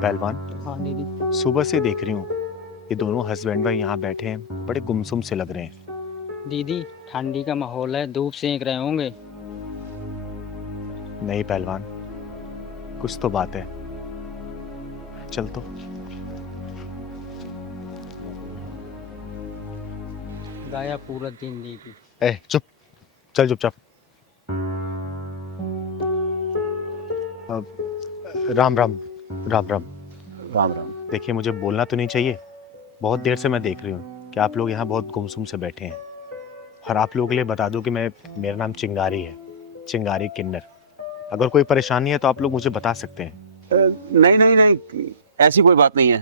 पहलवान, हाँ दीदी। सुबह से देख रही हूँ ये दोनों हस्बैंड वाइफ यहाँ बैठे हैं, बड़े गुमसुम से लग रहे हैं। दीदी ठंडी का माहौल है, धूप सेंक रहे होंगे। नहीं पहलवान, कुछ तो बात है। चल तो। गाया पूरा दिन दीदी। चुप, चल चुपचाप। राम राम। राम राम। राम राम। देखिए, मुझे बोलना तो नहीं चाहिए, बहुत देर से मैं देख रही हूँ कि आप लोग यहाँ बहुत गुमसुम से बैठे हैं। और आप लोगों के लिए बता दूं कि मेरा नाम चिंगारी है, चिंगारी किन्नर। अगर कोई परेशानी है तो आप लोग मुझे बता सकते हैं। नहीं नहीं नहीं, ऐसी कोई बात नहीं है।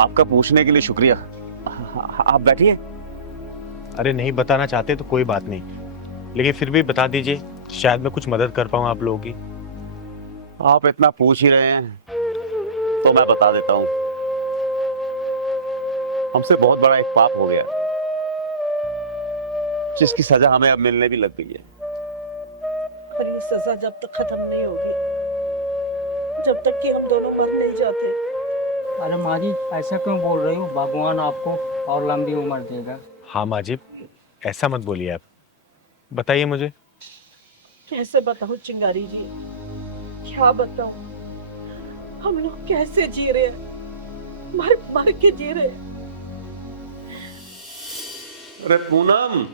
आपका पूछने के लिए शुक्रिया। आप बैठिए। अरे नहीं बताना चाहते तो कोई बात नहीं, लेकिन फिर भी बता दीजिए, शायद मैं कुछ मदद कर पाऊँ आप लोगों की। आप इतना पूछ ही रहे हैं तो मैं बता देता हूँ। हमसे बहुत बड़ा एक पाप हो गया, जिसकी सजा हमें अब मिलने भी लग गई है। पर ये सजा जब तक खत्म नहीं होगी, जब तक कि हम दोनों मर नहीं जाते। अरे माँ जी, ऐसा क्यों बोल रही हो? भगवान आपको और लंबी उम्र देगा। हाँ माजिब, ऐसा मत बोलिए आप। बताइए मुझे। कैसे बताऊं चिंगारी जी, क्या बताऊं? हम लोग कैसे जी रहे हैं, मर मर के जी रहे हैं। अरे पूनम,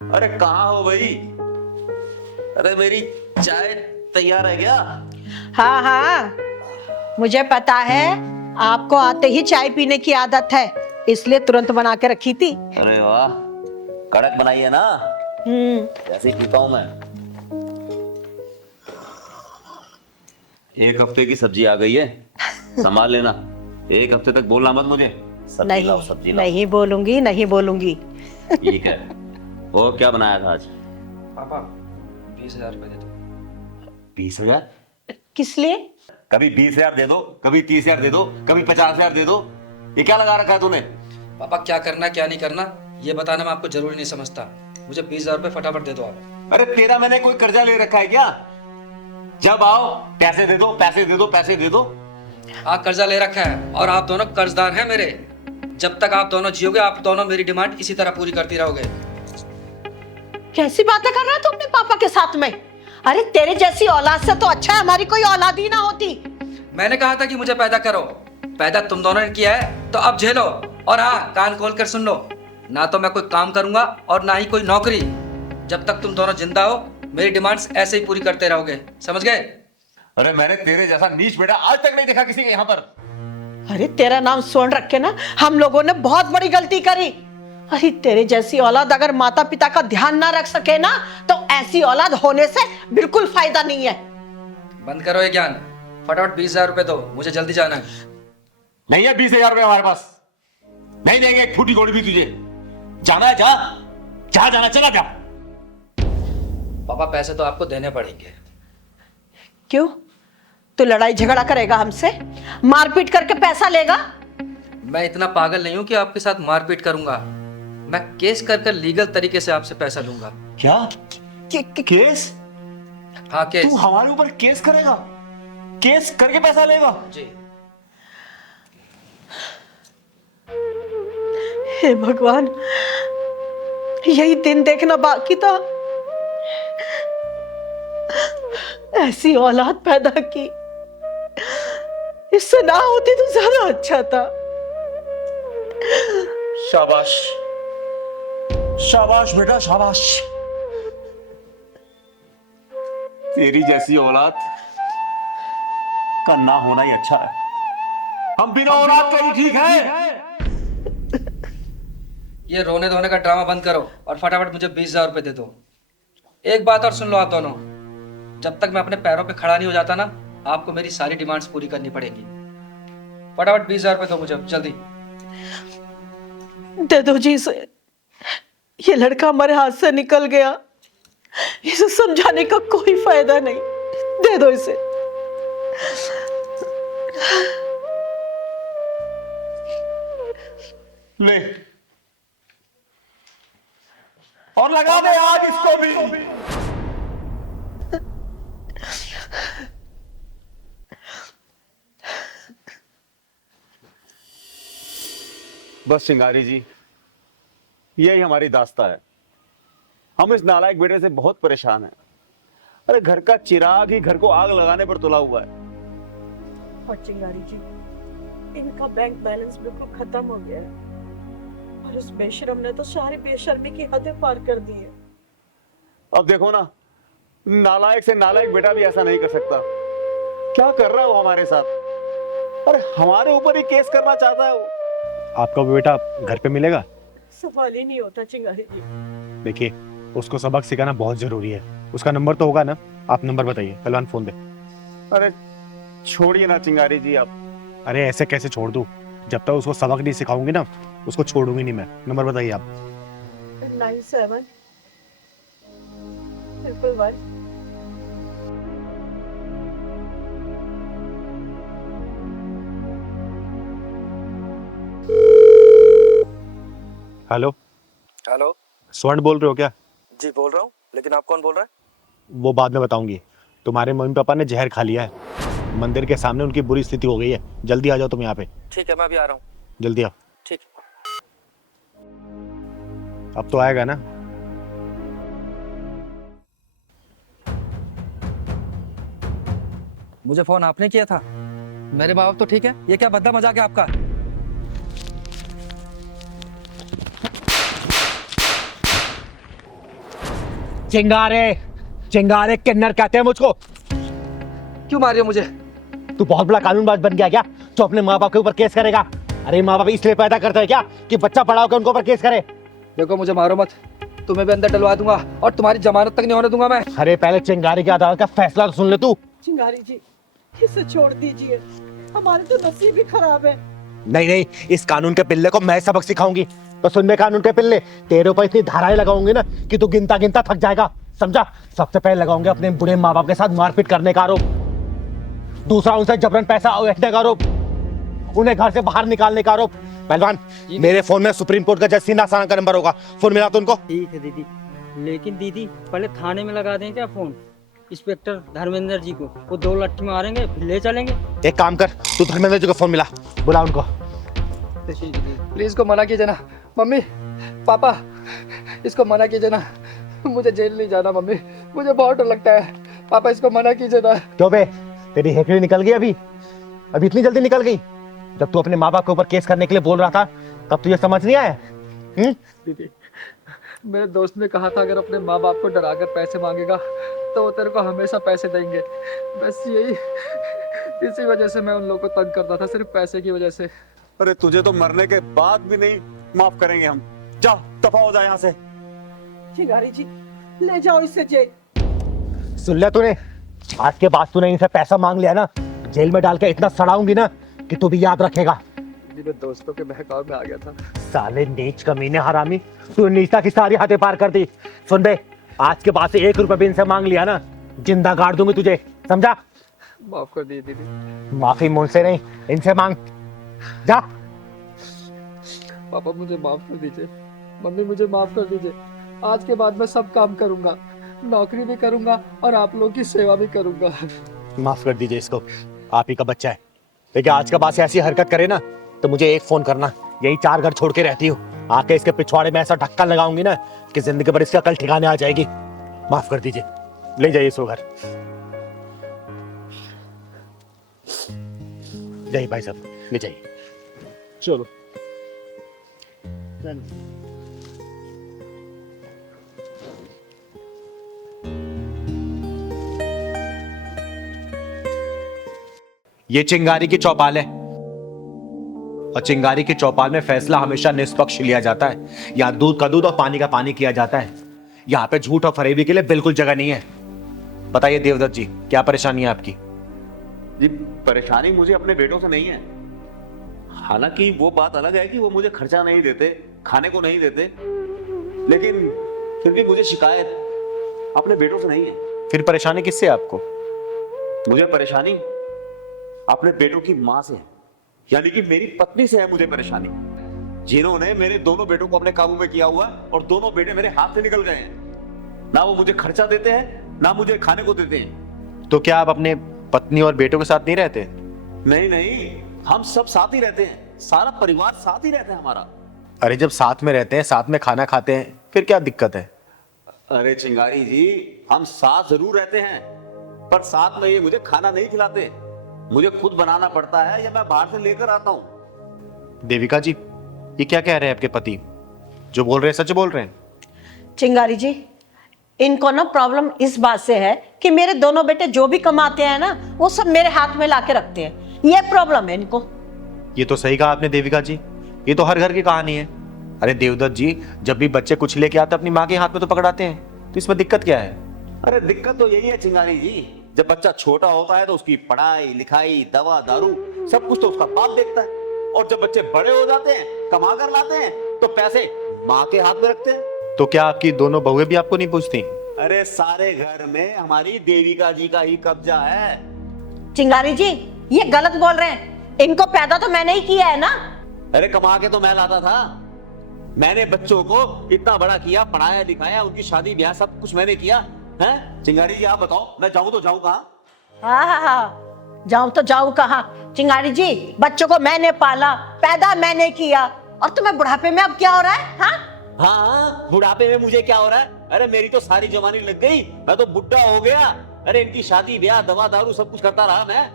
अरे कहाँ हो भाई? अरे मेरी चाय तैयार है क्या? हाँ हाँ, मुझे पता है आपको आते ही चाय पीने की आदत है, इसलिए तुरंत बना के रखी थी। अरे वाह, कड़क बनाई है ना? ऐसे ही पीता हूं मैं। एक हफ्ते की सब्जी आ गई है, संभाल लेना। एक हफ्ते तक बोलना मत मुझे। सब्जी लाओ, सब्जी लाओ। नहीं बोलूंगी, नहीं बोलूंगी। ठीक है। वो क्या बनाया था आज? पापा 20,000 रुपए दे दो। 20,000? किस लिए? कभी 20,000 दे दो, कभी 30,000 दे दो, कभी 50,000 दे दो। ये क्या लगा रखा है तूने? पापा क्या करना क्या नहीं करना ये बताना मैं आपको जरूरी नहीं समझता। मुझे 20,000 रुपए फटाफट दे दो आप। अरे तेरा मैंने कोई कर्जा ले रखा है क्या? जब आओ पैसे दे दो, पैसे दे दो, पैसे दे दो। आप कर्जा ले रखा है और आप दोनों कर्जदार हैं मेरे। जब तक आप दोनों जियोगे आप दोनों मेरी डिमांड इसी तरह पूरी करती रहोगे। कैसी बातें कर रहा है तू अपने पापा के साथ में? अरे तेरे जैसी औलाद से तो अच्छा है हमारी कोई औलाद ही ना होती। मैंने कहा था कि मुझे पैदा करो, पैदा तुम दोनों ने किया है तो अब झेलो। और हाँ, कान खोल कर सुन लो, ना तो मैं कोई काम करूंगा और ना ही कोई नौकरी। जब तक तुम दोनों जिंदा हो मेरी डिमांड्स ऐसे ही पूरी करते रहोगे, समझ गए? अरे मैंने तेरे जैसा नीच बेटा आज तक नहीं देखा किसी के यहाँ पर। अरे तेरा नाम सुन रख के ना हम लोगों ने बहुत बड़ी गलती करी। अरे तेरे जैसी औलाद अगर माता पिता का ध्यान ना रख सके ना, तो ऐसी औलाद होने से बिल्कुल फायदा नहीं है। बंद करो ये ज्ञान, फटाफट 20,000 रुपए दो, मुझे जल्दी जाना है। नहीं है 20,000 रुपए हमारे पास, नहीं देंगे एक फूटी गोली भी तुझे। जाना है जा, जहां जाना चला जा। पापा पैसे तो आपको देने पड़ेंगे। क्यों? तू लड़ाई झगड़ा करेगा हमसे, मारपीट करके पैसा लेगा? मैं इतना पागल नहीं हूं कि आपके साथ मारपीट करूंगा। मैं केस कर लीगल तरीके से आपसे पैसा लूंगा। क्या? केस? हाँ केस। तू हमारे ऊपर केस करेगा? केस करके पैसा लेगा? जी। हे भगवान, यही दिन देखना बाकी था। ऐसी औलाद पैदा की, इससे ना होती तो ज्यादा अच्छा था। शाबाश, शाबाश बेटा शाबाश। तेरी जैसी औलाद का ना होना ही अच्छा है। हम बिना औलाद के ही ठीक है। ये रोने धोने का ड्रामा बंद करो और फटाफट मुझे 20,000 रुपए दे दो। एक बात और सुन लो आप दोनों, जब तक मैं अपने पैरों पे खड़ा नहीं हो जाता ना, आपको मेरी सारी डिमांड्स पूरी करनी पड़ेगी। फटाफट 20,000 रुपए दो मुझे जल्दी। दे दो जी इसे, ये लड़का हमारे हाथ से निकल गया, इसे समझाने का कोई फायदा नहीं। दे दो इसे। ले और लगा दे आज इसको भी। बस चिंगारी जी, यही हमारी दास्ता है। हम इस नालायक बेटे से बहुत परेशान हैं। अरे घर का चिराग ही घर को आग लगाने पर तुला हुआ है। और चिंगारी जी, इनका बैंक बैलेंस बिल्कुल खत्म हो गया है और उस बेशरम ने तो सारी बेशर्मी की हदें पार कर दी है। अब देखो ना, नालायक से नालायक बेटा भी ऐसा नहीं कर सकता। क्या कर रहा है वो हमारे साथ? अरे हमारे ऊपर ही केस करना चाहता है वो। आपका वो बेटा घर पे मिलेगा? सवाल ही नहीं होता चिंगारी जी। देखिए, उसको सबक सिखाना बहुत जरूरी है। उसका नंबर तो होगा ना? आप नंबर बताइए, पहलवान फोन दे। अरे छोड़िए ना चिंगारी जी आप। अरे ऐसे कैसे छोड़ दूं? जब तक उसको सबक नहीं सिखाऊंगी ना, उसको छोड़ूंगी नहीं मैं। नंबर बताइए आप। 97 111 हेलो, हेलो। स्वर्ण बोल रहे हो क्या? जी बोल रहा हूँ, लेकिन आप कौन बोल रहे हैं? वो बाद में बताऊंगी। तुम्हारे मम्मी पापा ने जहर खा लिया है। मंदिर के सामने उनकी बुरी स्थिति हो गई है। जल्दी आ जाओ तुम यहाँ पे। ठीक है, मैं अभी आ रहा हूँ। जल्दी आओ। ठीक। अब तो आएगा ना? मुझे फोन आपने किया था? मेरे माँ बाप तो ठीक है, ये क्या भद्दा मजाक है आपका? चिंगारे, चिंगारे किन्नर कहते हैं मुझको। क्यों मार रही हो मुझे? तू बहुत बड़ा कानूनबाज बन गया क्या, जो अपने माँ बाप के ऊपर केस करेगा? अरे माँ बाप इसलिए पैदा करते हैं क्या कि बच्चा पढ़ा होकर उनके ऊपर केस करे? देखो मुझे मारो मत, तुम्हें भी अंदर डलवा दूंगा और तुम्हारी जमानत तक नहीं होने दूंगा मैं। अरे पहले चिंगारी की अदालत का फैसला तो सुन ले तू। चिंगारी जी, इसे छोड़ दीजिए, हमारे तो नसीब ही खराब है। नहीं नहीं, इस कानून के पिल्ले को मैं सबक सिखाऊंगी। तो सुन ले कानून के पिल्ले, तेरे ऊपर इतनी धाराएं लगाऊंगी ना कि तू गिनता गिनता थक जाएगा, समझा? सबसे पहले लगाऊंगे अपने बुढ़े माँ बाप के साथ मारपीट करने का आरोप, दूसरा उनसे जबरन पैसा उठने का आरोप, उन्हें घर से बाहर निकालने का आरोप। पहलवान, मेरे फोन में सुप्रीम कोर्ट का जज सीना साना का नंबर होगा, फोन मिला तो उनको। ठीक है दीदी, लेकिन दीदी पहले थाने में लगा दें क्या फोन इंस्पेक्टर धर्मेंद्र जी को? वो 2 लट्ठी मारेंगे फिर ले चलेंगे। एक काम कर, तू धर्मेंद्र जी को फोन मिला, बुला उनको। प्लीज इसको मना कीजिए ना। मम्मी पापा, इसको मना कीजिए ना, मुझे जेल नहीं जाना। मम्मी मुझे बहुत डर लगता है। पापा इसको मना कीजिए ना। क्यों बे, तेरी हेकड़ी निकल गई अभी इतनी जल्दी निकल गई? जब तू अपने माँ बाप के ऊपर केस करने के लिए बोल रहा था तब तुझे समझ नहीं आया? दीदी, मेरे दोस्त ने कहा था अगर अपने माँ बाप को डराकर पैसे मांगेगा तो वो तेरे को हमेशा पैसे देंगे। बस यही, इसी वजह से मैं उन लोगों को तंग करता था, सिर्फ पैसे की वजह से। अरे तुझे तो मरने के बाद भी नहीं माफ करेंगे हम। जा, दफा हो जा यहाँ से। चिंगारी जी, ले जाओ इसे जेल। सुन लिया तूने? आज के बाद तूने इनसे पैसा मांग लिया ना, जेल में डाल के इतना सड़ाऊंगी ना कि तू भी याद रखेगा। मैं दोस्तों के बहकाव में आ गया था। साले नीच कमीने हरामी, तू नीचता की सारी हदें पार कर दी। सुन बे, आज के बाद से 1 रुपया भी इनसे मांग लिया ना, जिंदा गाड़ दूंगी तुझे, समझा? माफ कर दी दीदी। माफी मुझसे नहीं, इनसे मांग। जा। पापा मुझे माफ कर दीजिए, मम्मी मुझे माफ कर दीजिए। आज के बाद मैं सब काम करूंगा, नौकरी भी करूंगा और आप लोगों की सेवा भी करूंगा। माफ कर दीजिए इसको, आप ही का बच्चा है। लेकिन आज के बाद से ऐसी हरकत करे ना तो मुझे एक फोन करना। यही 4 घर छोड़ के रहती हूँ, आके इसके पिछवाड़े में ऐसा ढक्कन लगाऊंगी ना कि जिंदगी भर इसकी अकल ठिकाने आ जाएगी। माफ कर दीजिए, ले जाइए इसको घर। जाइए भाई साहब, ले जाइए। चलो। ये चिंगारी की चौपाल है और चिंगारी की चौपाल में फैसला हमेशा निष्पक्ष लिया जाता है। यहाँ दूध का दूध और पानी का पानी किया जाता है। यहाँ पे झूठ और फरेबी के लिए बिल्कुल जगह नहीं है। बताइए देवदत्त जी, क्या परेशानी है आपकी? जी, परेशानी मुझे अपने बेटों से नहीं है। हालांकि वो बात अलग है कि वो मुझे खर्चा नहीं देते, खाने को नहीं देते, लेकिन फिर भी मुझे शिकायत अपने बेटों से नहीं है। फिर परेशानी किससे है आपको? मुझे परेशानी अपने बेटों की माँ से है, यानी कि मेरी पत्नी से है मुझे परेशानी, जिन्होंने मेरे दोनों बेटों को अपने काबू में किया हुआ और दोनों बेटे मेरे हाथ से निकल गए हैं। ना वो मुझे खर्चा देते हैं, ना मुझे खाने को देते हैं। तो क्या आप अपने पत्नी और बेटों के साथ नहीं रहते? नहीं नहीं, हम सब साथ ही रहते हैं, सारा परिवार साथ ही रहता है हमारा। अरे जब साथ में रहते हैं, साथ में खाना खाते हैं, फिर क्या दिक्कत है? अरे चिंगारी जी, हम साथ जरूर रहते हैं, पर साथ में ये मुझे खाना नहीं खिलाते। मुझे खुद बनाना पड़ता है या मैं बाहर से लेकर आता हूँ। देविका जी, ये क्या कह रहे हैं आपके पति? जो बोल रहे हैं सच बोल रहे हैं? चिंगारी जी, इनको ना प्रॉब्लम इस बात से है कि मेरे दोनों बेटे जो भी कमाते हैं ना, वो सब मेरे हाथ में लाके रखते हैं। ये प्रॉब्लम है इनको। ये तो सही कहा आपने देविका जी, ये तो हर घर की कहानी है। अरे देवदत्त जी, जब भी बच्चे कुछ लेके आते अपनी माँ के हाथ में तो पकड़ाते हैं, तो इसमें दिक्कत क्या है? अरे दिक्कत तो यही है चिंगारी जी, जब बच्चा छोटा होता है तो उसकी पढ़ाई लिखाई दवा दारू सब कुछ तो उसका बाप देखता है, और जब बच्चे बड़े हो जाते हैं, कमा कर लाते हैं, तो पैसे माँ के हाथ में रखते हैं। तो क्या आपकी दोनों बहुएं भी आपको नहीं पूछती? अरे सारे घर में हमारी देविका जी का ही कब्जा है। चिंगारी जी, ये गलत बोल रहे हैं। इनको पैदा तो मैंने ही किया है ना। अरे कमा के तो मैं लाता था, मैंने बच्चों को इतना बड़ा किया, पढ़ाया लिखाया, उनकी शादी ब्याह सब कुछ मैंने किया है। चिंगारी जी आप बताओ, मैं जाऊं तो जाऊं कहाँ? हाँ, जाऊं तो जाऊं कहाँ? चिंगारी जी, बच्चों को मैंने पाला, पैदा मैंने किया, और तुम्हें बुढ़ापे में अब क्या हो रहा है? हाँ, बुढ़ापे में मुझे क्या हो रहा है? अरे मेरी तो सारी जवानी लग गई, मैं तो बुढ़ा हो गया। अरे इनकी शादी ब्याह दवा दारू सब कुछ करता रहा मैं।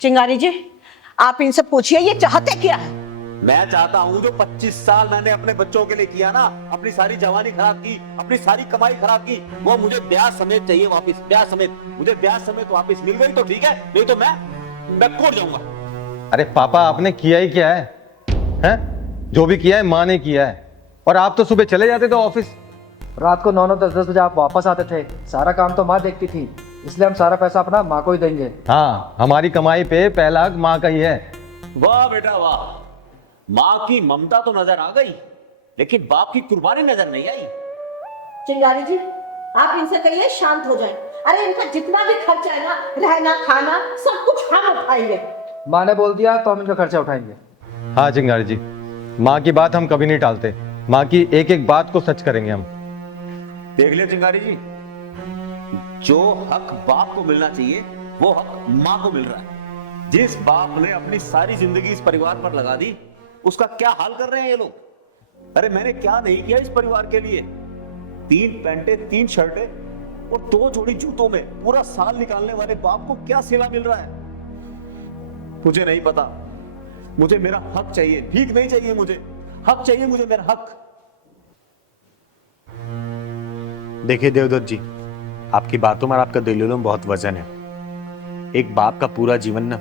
चिंगारी जी, आप इनसे पूछिए ये चाहते क्या है। मैं चाहता हूँ जो 25 साल मैंने अपने बच्चों के लिए किया ना, अपनी सारी जवानी खराब की, अपनी सारी कमाई खराब की, वो मुझे ब्याह समेत चाहिए वापस। ब्याह समेत मुझे ब्याह समेत वापस मिल गई तो ठीक है, नहीं तो मैं कोर्ट जाऊंगा। अरे पापा, आपने किया ही क्या है? हैं? जो भी किया है माँ ने किया है, और आप तो सुबह चले जाते थे ऑफिस। रात को 9-9 10-10 बजे आप वापस आते थे। सारा काम तो माँ देखती थी, इसलिए हम सारा पैसा अपना माँ को ही देंगे। हाँ, हमारी कमाई पे पहला हक माँ का ही है। वाह बेटा वाह, माँ की ममता तो नजर आ गई, लेकिन बाप की कुर्बानी नजर नहीं आई। चिंगारी जी, आप इनसे कहिए शांत हो जाएं। अरे इनका जितना भी खर्चा है ना, रहना खाना सब कुछ हम उठाएंगे। माँ ने बोल दिया तो हम इनका खर्चा उठाएंगे। हाँ चिंगारी जी, माँ की बात हम कभी नहीं टालते। माँ की एक एक बात को सच करेंगे हम। देख लिया चिंगारी जी, जो हक बाप को मिलना चाहिए वो हक माँ को मिल रहा है। जिस बाप ने अपनी सारी जिंदगी इस परिवार पर लगा दी, उसका क्या हाल कर रहे हैं ये लोग। अरे मैंने क्या नहीं किया इस परिवार के लिए? 3 पैंटें 3 शर्टें और 2 जोड़ी जूतों में पूरा साल निकालने वाले बाप को क्या सिला मिल रहा है? मुझे नहीं पता। मुझे मेरा हक चाहिए, भीख नहीं चाहिए, मुझे हक चाहिए, मुझे मेरा हक। देखिए देवदत्त जी, आपकी बातों में और आपका दलीलों में बहुत वजन है। एक बाप का पूरा जीवन ना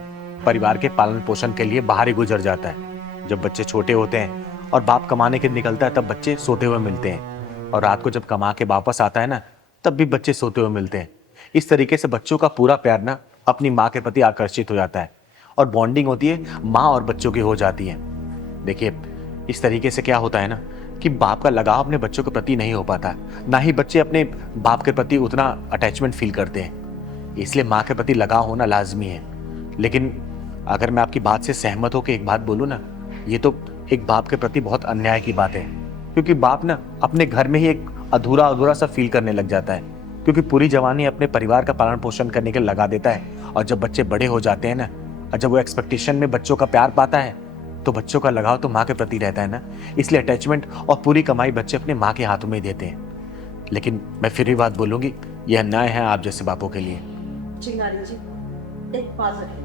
परिवार के पालन पोषण के लिए बाहर ही गुजर जाता है। जब बच्चे छोटे होते हैं और बाप कमाने के निकलता है, तब बच्चे सोते हुए मिलते हैं, और रात को जब कमा के वापस आता है ना, तब भी बच्चे सोते हुए मिलते हैं। इस तरीके से बच्चों का पूरा प्यार ना अपनी माँ के प्रति आकर्षित हो जाता है, और बॉन्डिंग होती है माँ और बच्चों की हो जाती है। देखिए, इस तरीके से क्या होता है ना कि बाप का लगाव अपने बच्चों के प्रति नहीं हो पाता, ना ही बच्चे अपने बाप के प्रति उतना अटैचमेंट फील करते हैं। इसलिए माँ के प्रति लगाव होना लाजमी है। लेकिन अगर मैं आपकी बात से सहमत हो कि एक बात बोलूँ ना, ये तो एक बाप के प्रति बहुत अन्याय की बात है, क्योंकि बाप ना अपने घर में ही एक अधूरा अधूरा सा फील करने लग जाता है, क्योंकि पूरी जवानी अपने परिवार का पालन पोषण करने के लिए लगा देता है, और जब बच्चे बड़े हो जाते हैं ना, और जब वो एक्सपेक्टेशन में बच्चों का प्यार पाता है, तो बच्चों का लगाव तो माँ के प्रति रहता है ना। इसलिए अटैचमेंट और पूरी कमाई बच्चे अपने माँ के हाथों में ही देते हैं। लेकिन मैं फिर भी बात बोलूंगी, यह अन्याय है आप जैसे बापों के लिए। चिंगारी जी, एक बात रखिए,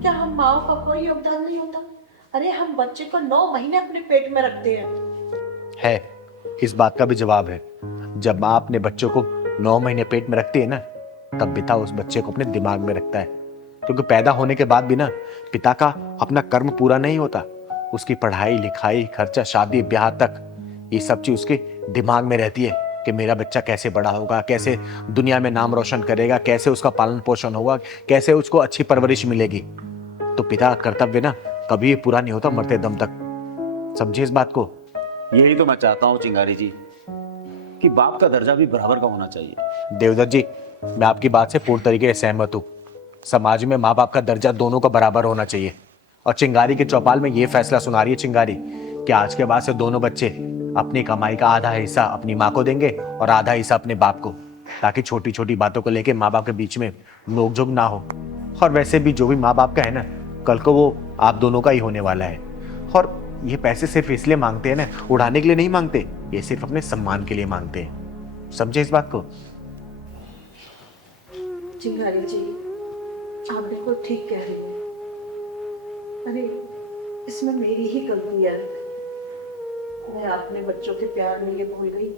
क्या हम माँ का कोई योगदान नहीं होता? अरे हम बच्चे को 9 महीने अपने पेट में रखते हैं। है, इस बात का भी जवाब है। जब माँ अपने बच्चों को 9 महीने पेट में रखती है ना, तब पिता उस बच्चे को अपने दिमाग में रखता है, क्योंकि पैदा होने के बाद भी ना पिता का अपना कर्म पूरा नहीं होता। उसकी पढ़ाई लिखाई खर्चा शादी ब्याह तक, ये सब चीज उसके दिमाग में रहती है कि मेरा बच्चा कैसे बड़ा होगा, कैसे दुनिया में नाम रोशन करेगा, कैसे उसका पालन पोषण होगा, कैसे उसको अच्छी परवरिश मिलेगी। तो पिता का कर्तव्य ना कभी पूरा नहीं होता मरते दम तक। समझिए इस बात को। यही तो मैं चाहता हूँ चिंगारी जी, कि बाप का दर्जा भी बराबर का होना चाहिए। देवदत्त जी, मैं आपकी बात से पूर्ण तरीके से सहमत हूँ। समाज में माँ बाप का दर्जा दोनों का बराबर होना चाहिए, और चिंगारी के चौपाल में ये फैसला सुना रही है चिंगारी कि आज के बाद से दोनों बच्चे अपनी कमाई का आधा हिस्सा अपनी माँ को देंगे और आधा हिस्सा अपने बाप को, ताकि छोटी छोटी बातों को लेके माँ बाप के बीच में नोकझोंक ना हो। और वैसे भी जो भी माँ बाप का है ना, कल को वो आप दोनों का ही होने वाला है। और ये पैसे सिर्फ इसलिए मांगते हैं ना, उड़ाने के लिए नहीं मांगते, ये सिर्फ अपने सम्मान के लिए मांगते हैं। समझे इस बात को? चिंगारी जी, आप बिल्कुल ठीक कह रही हैं। अरे इसमें मेरी ही गलती है। मैं अपने बच्चों के प्यार में ये भूल गई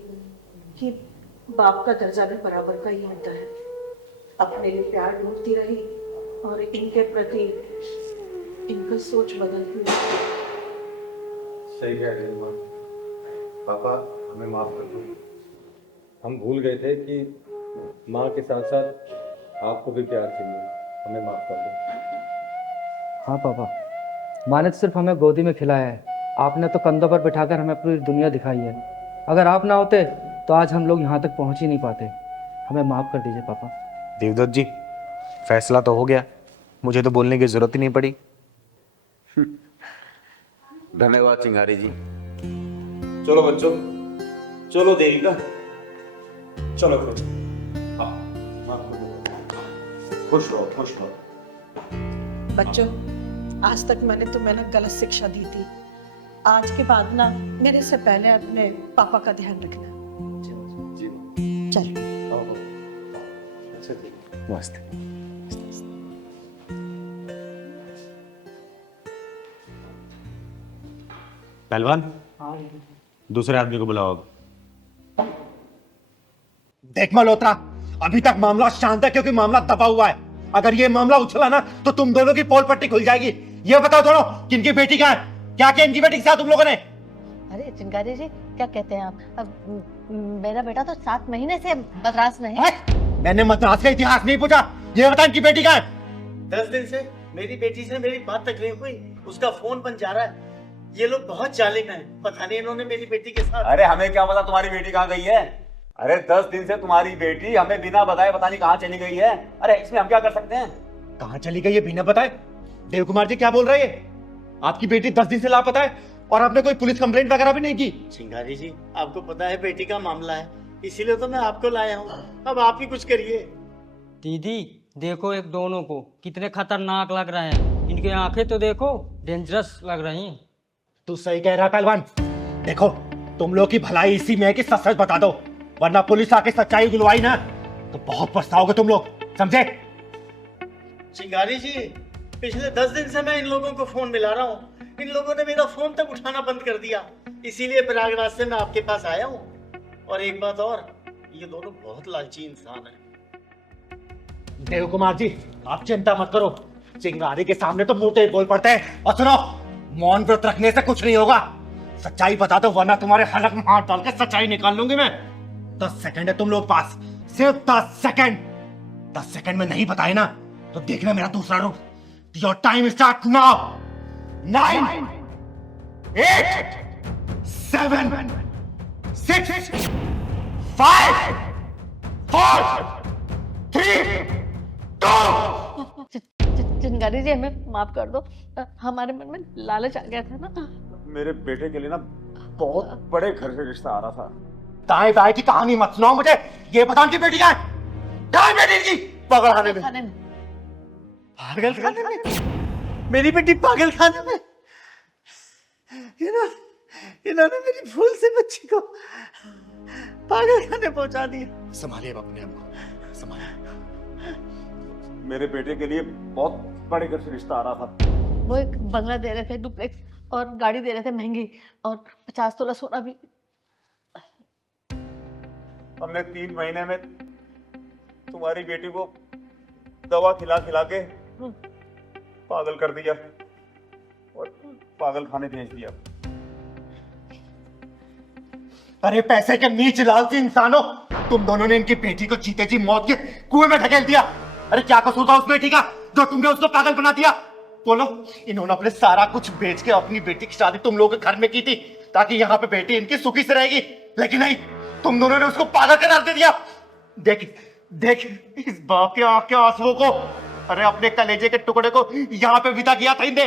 कि बाप का दर्जा भी बराबर का ही होता है। अपने लिए प्यार ढूंढती रही और इनके प्रति इनका सोच बदलती रही। सही कह रही माँ। पापा हमें माफ कर दो, हम भूल गए थे कि माँ के साथ साथ आपको भी प्यार चाहिए, हमें माफ कर दो। हाँ पापा, माँ ने तो सिर्फ हमें गोदी में खिलाया है, आपने तो कंधों पर बिठाकर हमें पूरी दुनिया दिखाई है। अगर आप ना होते तो आज हम लोग यहाँ तक पहुँच ही नहीं पाते। हमें माफ़ कर दीजिए पापा। देवदत्त जी, फैसला तो हो गया, मुझे तो बोलने की जरूरत ही नहीं पड़ी। धन्यवाद चिंगारी जी। चलो बच्चों, चलो देविका, चलो फिर। खुश रहो, खुश रहो। बच्चों, आज तक मैंने तुम्हें ना गलत शिक्षा दी थी। आज के बाद ना मेरे से पहले अपने पापा का ध्यान रखना। चल। मस्त। पहलवान, दूसरे आदमी को बुलाओ। देख मल्होत्रा, अभी तक मामला शांत है क्योंकि मामला दबा हुआ है। अगर ये मामला उछला ना तो तुम दोनों की पोल पट्टी खुल जाएगी। ये बताओ दोनों, किनकी बेटी कहाँ है? क्या किया इनकी बेटी के साथ तुम लोगों ने? अरे चिंगारी जी, क्या कहते हैं आप? अब मेरा बेटा तो 7 महीने से मद्रास में है। मैंने मद्रास का इतिहास नहीं पूछा, ये बता इनकी बेटी कहाँ है? 10 दिन से मेरी बेटी से मेरी बात तक नहीं हुई, उसका फोन बंद जा रहा है। ये लोग बहुत जालिम हैं, पता नहीं इन्होंने मेरी बेटी के साथ। अरे हमें क्या पता तुम्हारी बेटी कहाँ गई है? अरे 10 दिन से तुम्हारी बेटी हमें बिना बताए पता नहीं कहाँ चली गई है। अरे इसमें हम क्या कर सकते हैं? कहाँ चली गई है बिना बताए? देव कुमार जी क्या बोल रहे हैं? आपकी बेटी 10 दिन से लापता है और आपने कोई पुलिस कंप्लेंट वगैरह भी नहीं की? चिंगारी जी, आपको पता है बेटी का मामला है, इसीलिए तो मैं आपको लाया हूँ। अब आप ही कुछ करिए। दीदी देखो, एक दोनों को कितने खतरनाक लग रहे हैं। इनकी आंखें तो देखो, डेंजरस लग रही हैं। तू सही कह रहा पहलवान। देखो, तुम लोग की भलाई इसी में है कि सच सच बता दो, वरना पुलिस आके सच्चाई गुलवाई ना तो बहुत पछताओगे तुम लोग, समझे? चिंगारी जी, पिछले 10 दिन से मैं इन लोगों को फोन मिला रहा हूँ, इन लोगों ने मेरा फोन तक उठाना बंद कर दिया। इसीलिए प्रयागराज से मैं आपके पास आया हूँ। और एक बात और, ये दोनों बहुत लालची इंसान हैं। देव कुमार जी, आप चिंता मत करो, चिंगारी के सामने तो मुंह बोल पड़ते हैं। और सुनो, मौन व्रत रखने से कुछ नहीं होगा, सच्चाई बता दो वरना तुम्हारे हलक में हाथ डाल के सच्चाई निकाल लूंगी मैं। 10 सेकंड है तुम लोग पास, सिर्फ 10 सेकंड। 10 सेकंड में नहीं बताए ना तो देखना मेरा दूसरा रूप। Your time start now. 9 8 7 6 5 4 3 2। चिंगारी जी, हमें माफ कर दो, हमारे मन में लालच आ गया था ना। मेरे बेटे के लिए ना बहुत बड़े घर से रिश्ता आ रहा था। दाएं बाएं की कहानी मत सुनाओ मुझे, ये बताओ कि बेटी कहाँ है? दाएं बेटी की पागल खाने में। पागल खाने में? मेरी बेटी पागल खाने में? इन्होंने मेरी भूल से बच्ची को पागल खाने पहुंचा दिया। संभालिए अपने आप को, संभालिए। मेरे बेटे के लिए बहुत बड़े घर से रिश्ता आ रहा था। वो एक बंगला दे रहे थे, डुप्लेक्स, और गाड़ी दे रहे थे महंगी, और 50 तोला सोना भी। हमने 3 महीने में तुम्हारी बेटी को दवा खिला खिला के पागल कर दिया और पागल खाने भेज दिया। अरे पैसे के नीच लालची इंसानों, तुम दोनों ने इनकी बेटी को जीते जी मौत के कुएं में ढकेल दिया। अरे क्या कसूर था उस बेटी का जो तुमने उसको पागल बना दिया? बोलो। इन्होंने अपने सारा कुछ बेच के अपनी बेटी की शादी तुम लोगों के घर में की थी ताकि यहाँ पे बेटी इनकी सुखी से रहेगी, लेकिन नहीं, तुम दोनों ने उसको पागल करार दे दिया। देख देख इस बाप के आंख के आंसुओं को। अरे अपने कलेजे के टुकड़े को यहाँ पे विदा किया था इनने,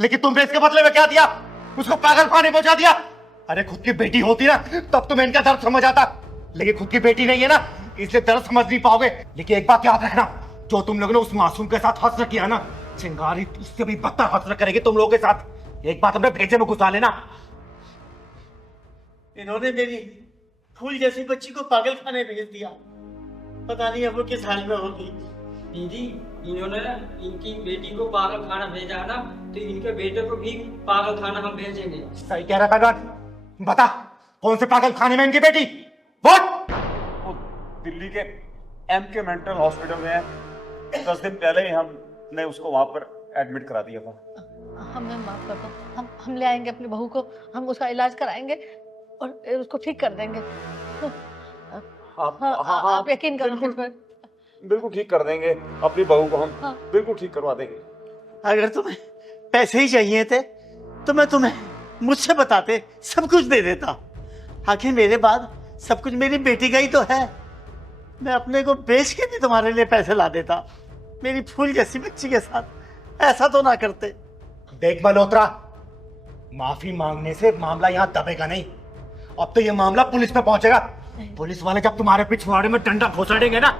लेकिन तुमने इसके बदले में क्या दिया? उसको पागल खाने पहुंचा दिया। अरे खुद की बेटी होती ना तब तुम्हें इनका दर्द समझ आता, लेकिन खुद की बेटी नहीं है ना, इसलिए दर्द समझ नहीं पाओगे। लेकिन एक बात याद रखना, जो तुम लोगों ने उस मासूम के साथ हस्र किया ना, चिंगारी उससे भी बदतर हस्र करेगी तुम लोगों के साथ। एक बात अपने भेजे में घुसा लेना। इन्होंने मेरी फूल जैसी बच्ची को पागल खाने भेज दिया। पता नहीं अब वो किस हाल में होगी। दीदी इन्होंने इनकी बेटी को पागल खाना भेजा है ना, तो इनके बेटे को भी पागल खाना हम भेजेंगे। सही कह रहा पहलवान। बता कौन से पागल खाने में इनकी बेटी? बोल। वो दिल्ली के एमके मेंटल हॉस्पिटल में है। 10 दिन पहले ही हमने उसको वहां पर एडमिट करा दिया था। हमें माफ कर दो, हम ले आएंगे अपनी बहू को, हम उसका इलाज कराएंगे और उसको ठीक कर देंगे। आप यकीन करो मुझ पर। बिल्कुल ठीक कर देंगे अपनी बहू को, हम बिल्कुल ठीक करवा देंगे। अगर तुम्हें पैसे ही चाहिए थे तो मैं तुम्हें मुझसे बताते सब कुछ दे देता। आखिर मेरे बाद सब कुछ मेरी बेटी का ही तो है। मैं अपने को बेच के भी तुम्हारे लिए पैसे ला देता। मेरी फूल जैसी बच्ची के साथ ऐसा तो ना करते। देख मल्होत्रा, माफी मांगने से मामला यहाँ दबेगा नहीं। अब तो ये मामला पुलिस पे पहुंचेगा। पुलिस वाले जब तुम्हारे पिछवाड़े में डंडा घुसेड़ेंगे ना,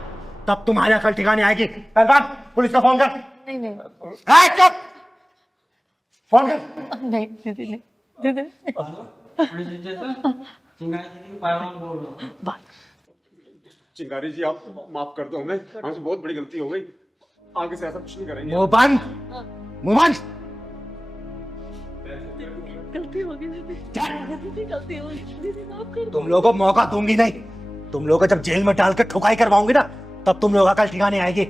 तब तुम्हारी अकल ठिकाने आएगी। पहलवान पुलिस को फोन कर। नहीं चुप, फोन कर। नहीं दीदी नहीं दीदी। चिंगारी जी आप माफ कर दो हमें, हमसे बहुत बड़ी गलती हो गई। आगे से ऐसा कुछ नहीं करेंगे। मुंह बंद, मुंह बंद। गलती हो गई दीदी, गलती हो गई दीदी, माफ कर दो। तुम लोगों को मौका दूंगी नहीं। तुम लोगों को जब जेल में डाल के ठुकाई करवाऊंगी ना, तब तुम लोग अकल ठिकाने आएगी।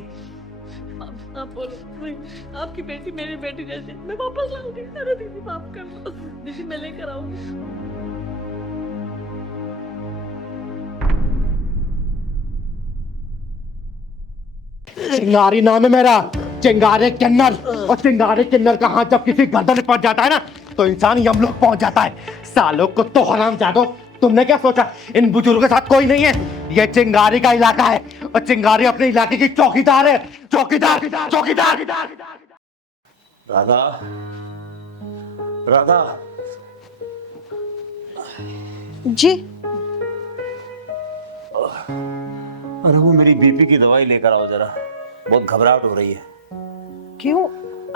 आप बोलो नहीं, आपकी बेटी मेरी बेटी जैसी, मैं वापस लाऊंगी। अरे दीदी माफ कर दो दीदी, मैं लेकर आऊंगी। चिंगारी नाम है मेरा, चिंगारे किन्नर। और चिंगारे किन्नर का हाथ जब किसी गर्दन में पहुंच जाता है ना, तो इंसान यमलोक पहुंच जाता है। सालों को तो हराम जादो, तुमने क्या सोचा इन बुजुर्गों के साथ कोई नहीं है? ये चिंगारी का इलाका है और चिंगारी अपने इलाके की चौकीदार है। चौकीदार चौकीदार। राधा, राधा जी अरे वो मेरी बीपी की दवाई लेकर आओ जरा, बहुत घबराहट हो रही है। क्यों,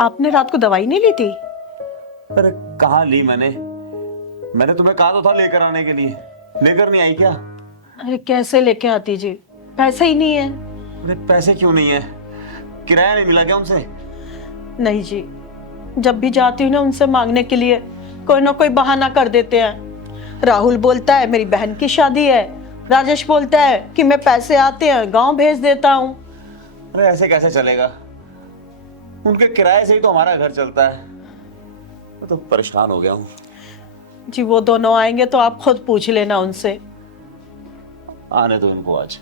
आपने रात को दवाई नहीं ली थी? अरे कहाँ ली मैंने तुम्हें कहा तो था लेकर आने के लिए, लेकर नहीं आई क्या? अरे कैसे लेके आती जी, पैसे ही नहीं है। अरे पैसे क्यों नहीं है? किराया नहीं मिला क्या उनसे? नहीं जी, जब भी जाती हूँ ना उनसे मांगने के लिए, कोई ना कोई बहाना कर देते हैं। राहुल बोलता है मेरी बहन की शादी है, राजेश बोलता है कि मैं पैसे आते हैं गांव भेज देता हूँ। अरे ऐसे कैसे चलेगा? उनके किराए से ही तो हमारा घर चलता है। मैं तो परेशान हो गया हूँ जी। वो दोनों आएंगे तो आप खुद पूछ लेना उनसे। आने दो इनको आज।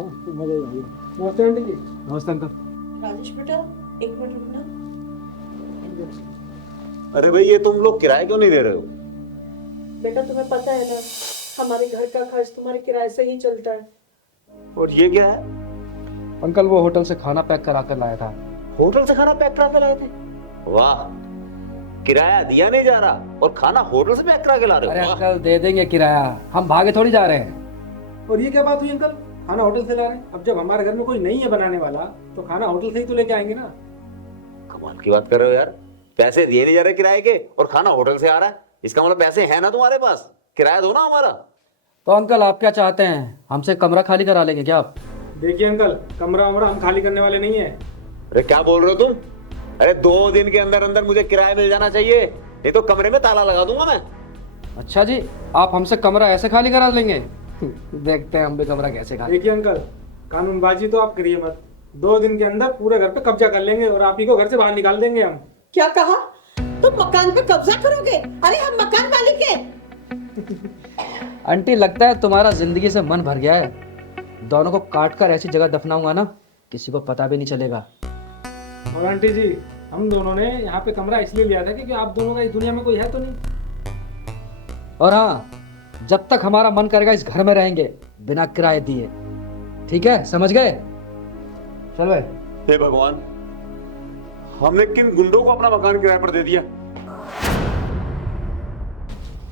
नमस्ते आंटी जी। नमस्ते अंकल। राजेश बेटा एक मिनट रुकना। अरे भाई ये तुम लोग किराया क्यों नहीं दे रहे हो? बेटा तुम्हें पता है ना, हमारे घर का खर्च तुम्हारे किराए से ही चलता है। और ये क्या है? अंकल वो होटल से खाना पैक करा कर लाया था। होटल से खाना पैक करा के लाए थे? वाह, किराया दिया नहीं जा रहा और खाना होटल से पैक करा के ला रहे हो। अरे अंकल दे देंगे किराया, हम भागे थोड़ी जा रहे हैं। और ये क्या बात हुई अंकल, खाना होटल से ला रहे हैं? अब जब हमारे घर में कोई नहीं है बनाने वाला तो खाना होटल से ही तो लेके आएंगे ना। कमाल की बात कर रहे हो यार, पैसे दिए नहीं जा रहे किराए के और खाना होटल से आ रहा है। इसका मतलब पैसे हैं ना तुम्हारे पास, किराया दो ना हमारा। तो अंकल आप क्या चाहते हैं, हमसे कमरा खाली करा लेंगे क्या आप? देखिए अंकल, कमरा वमरा हम खाली करने वाले नहीं है। अरे क्या बोल रहे हो तुम? अरे 2 दिन के अंदर अंदर मुझे किराया मिल जाना चाहिए, नहीं तो कमरे में ताला लगा दूंगा मैं। अच्छा जी, आप हमसे कमरा ऐसे खाली करा लेंगे? देखते हैं हम भी कमरा कैसे खाली। देखिए अंकल, कानूनबाजी तो आप करिए मत। 2 दिन के अंदर पूरे घर पे कब्जा कर लेंगे और आप ही को घर से बाहर निकाल देंगे हम। क्या कहा? तुम मकान पे कब्जा करोगे? अरे हम मकान मालिक हैं। आंटी लगता है तुम्हारा जिंदगी से मन भर गया है। दोनों को काट कर ऐसी जगह दफनाऊंगा ना, किसी को पता भी नहीं चलेगा। और आंटी जी, हम दोनों ने यहाँ पे कमरा इसलिए लिया था क्योंकि आप दोनों का इस दुनिया में कोई है तो नहीं। और हाँ, जब तक हमारा मन करेगा इस घर में रहेंगे बिना किराए दिए। ठीक है, समझ गए? चल भाई। हे भगवान, हमने किन गुंडों को अपना मकान किराए पर दे दिया?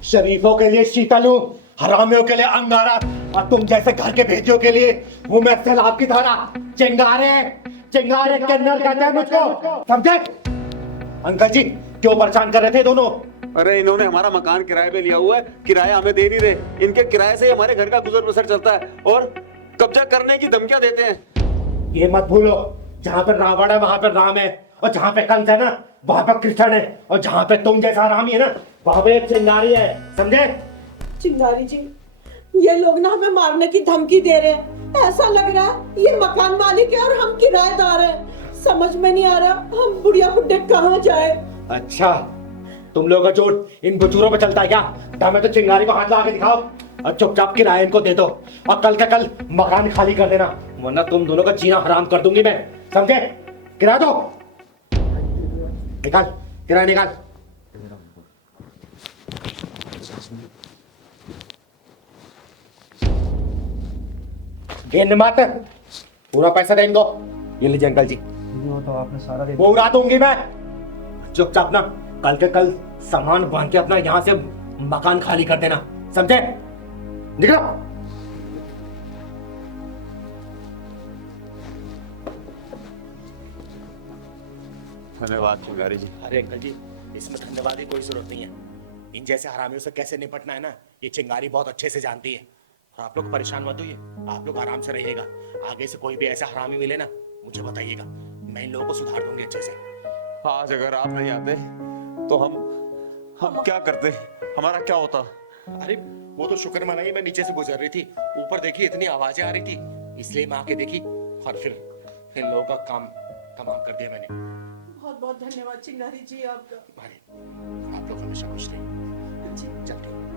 शरीफों के लिए शीतलू, हरामियों के लिए अंगारा, और तुम जैसे घर के भेदियों के लिए हूं मैं सैलाब की धारा। चिंगारे चिंगारे किन्नर कहते हैं मुझको, समझे? अंकल जी क्यों परेशान कर रहे थे दोनों? अरे इन्होंने हमारा मकान किराए पे लिया हुआ है, किराया हमें दे नहीं रहे। इनके किराए से ही हमारे घर का गुजर बसर चलता है और कब्जा करने की धमकियां देते हैं। ये मत भूलो, जहाँ पे रावण है वहां पे राम है, और जहाँ पे कंस है ना वहां पे कृष्ण है, और जहाँ पे तुम जैसा रामी है ना वहां पे एक चिंगारी है, समझे? चिंगारी जी, ये लोग ना हमें मारने की धमकी दे रहे हैं। ऐसा लग रहा है ये मकान मालिक है और हम किराएदार हैं। समझ में नहीं आ रहा हम बुढ़िया बुड्ढे कहाँ जाए। अच्छा, तुम लोगों का जोर इन बुचूरों पे चलता है क्या? हमें तो चिंगारी को हाथ लगा के दिखाओ और चुपचाप किराया इनको दे दो, और कल का कल मकान खाली कर देना, वरना तुम दोनों का जीना हराम कर दूंगी मैं, समझे? किराया दो, निकाल किराया निकाल। गेंद मत, पूरा पैसा दे इनको। ये लीजिए अंकल जी। वो तो आपने सारा दे वो उड़ा दूंगी मैं। चुपचाप ना कल के कल सामान बांध के अपना यहाँ से मकान खाली कर देना, समझे? निकलो। धन्यवाद चिंगारी जी। अरे अंकल जी, इसमें धन्यवाद की कोई जरूरत नहीं है। इन जैसे हरामियों से कैसे निपटना है ना, ये चिंगारी बहुत अच्छे से जानती है। और आप लोग परेशान मत होइए, आप लोग आराम से रहिएगा। आगे से कोई भी ऐसा हरामी मिले ना मुझे बताइएगा, मैं इन लोगों को सुधार दूंगी अच्छे से। आज अगर आप नहीं आते तो हम क्या करते, हमारा क्या होता? अरे वो तो शुक्र मनाइए, मैं नीचे से गुजर रही थी, ऊपर देखी इतनी आवाजें आ रही थी, इसलिए मैं आके देखी और फिर इन लोगों का काम तमाम कर दिया मैंने। बहुत बहुत धन्यवाद चिंगारी जी आपका। आप लोग हमेशा खुश रहिए। चलते हैं।